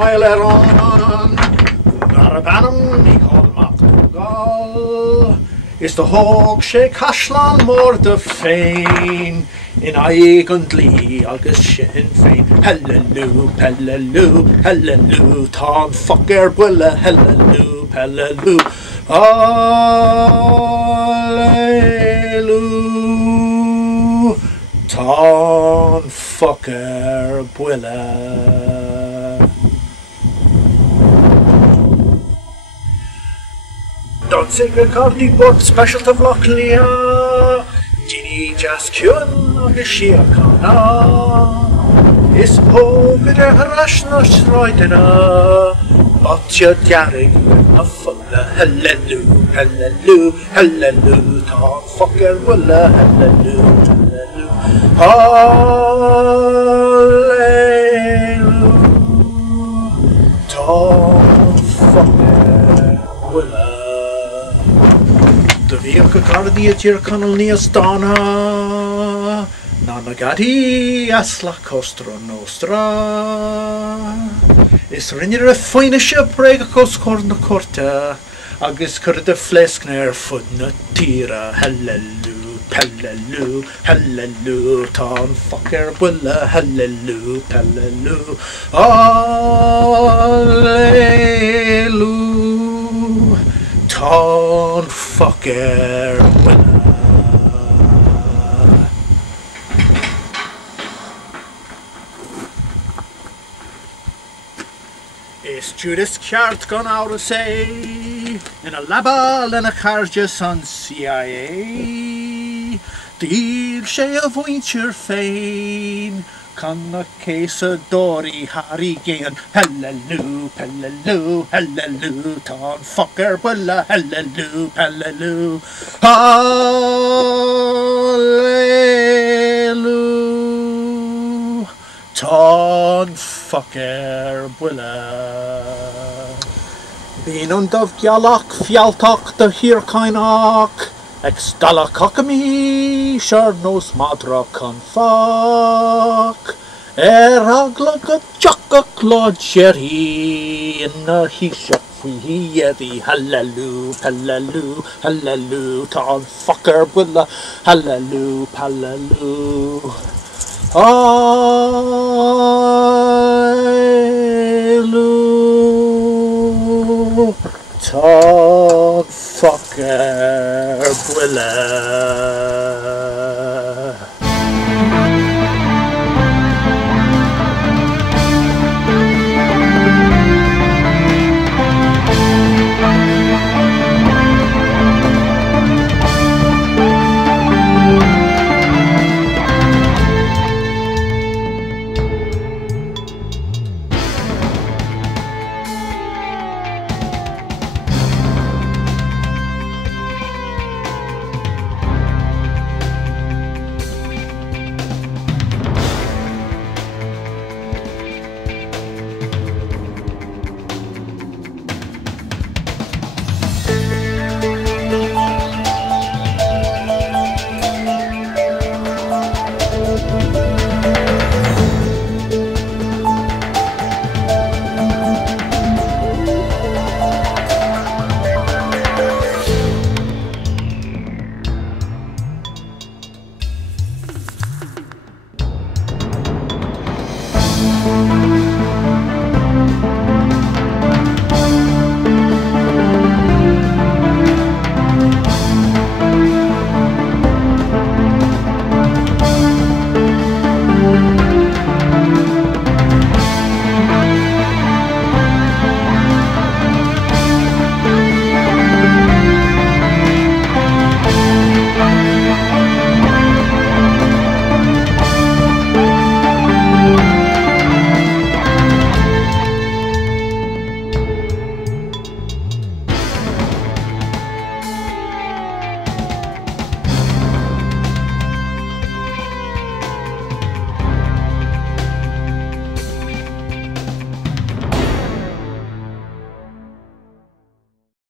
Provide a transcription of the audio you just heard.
Aileron, Narabanum, Nicol Macdogal, is the hog shake Hashlan more the fain, in Aigundly, August Shin Fain, Halleloo, Halleloo, Halleloo, Tom Fucker Buile, Halleloo, Halleloo, Halleloo, Tom Fucker Buile. Don't sacred county board special to Vlochlia, Genie Jas Kyun of the Shia Kana. Is over the Harashna Shroidena, but your Jarig a fuller, halleloo, halleloo, halleloo, Tom Fucker Buile, halleloo, halleloo, halleloo, Tom Fucker Buile. The vehicle cardia Tircanal Niastana, Nanagadi Asla Costra Nostra. Is Rinner a finish a pregacos corna corta, Agus curda fleskner fudna tira, halleloo, halleloo, halleloo, Tom Fucker Buile, halleloo, halleloo, halleloo, Tom Fucker Buile. Is Judas Cart gone out of say in a label and a carges on CIA? Deal she of winter fame, can a case of Dory Harry Gain, halleloo, halleloo, halleloo, Tom Fucker Buile, halleloo, halleloo, halleloo, Tom Fucker Buile. Been of Gialach, Fialtach, the Hirkainach, Exdala Cockamy, Sharnos Madra Confach, Eraglaga Jocka Claude Jerry, in a Hishak Yedi, halleloo, halleloo, halleloo, Tom Fucker Buile, halleloo, halleloo, halleloo, Tom Fucker Buile.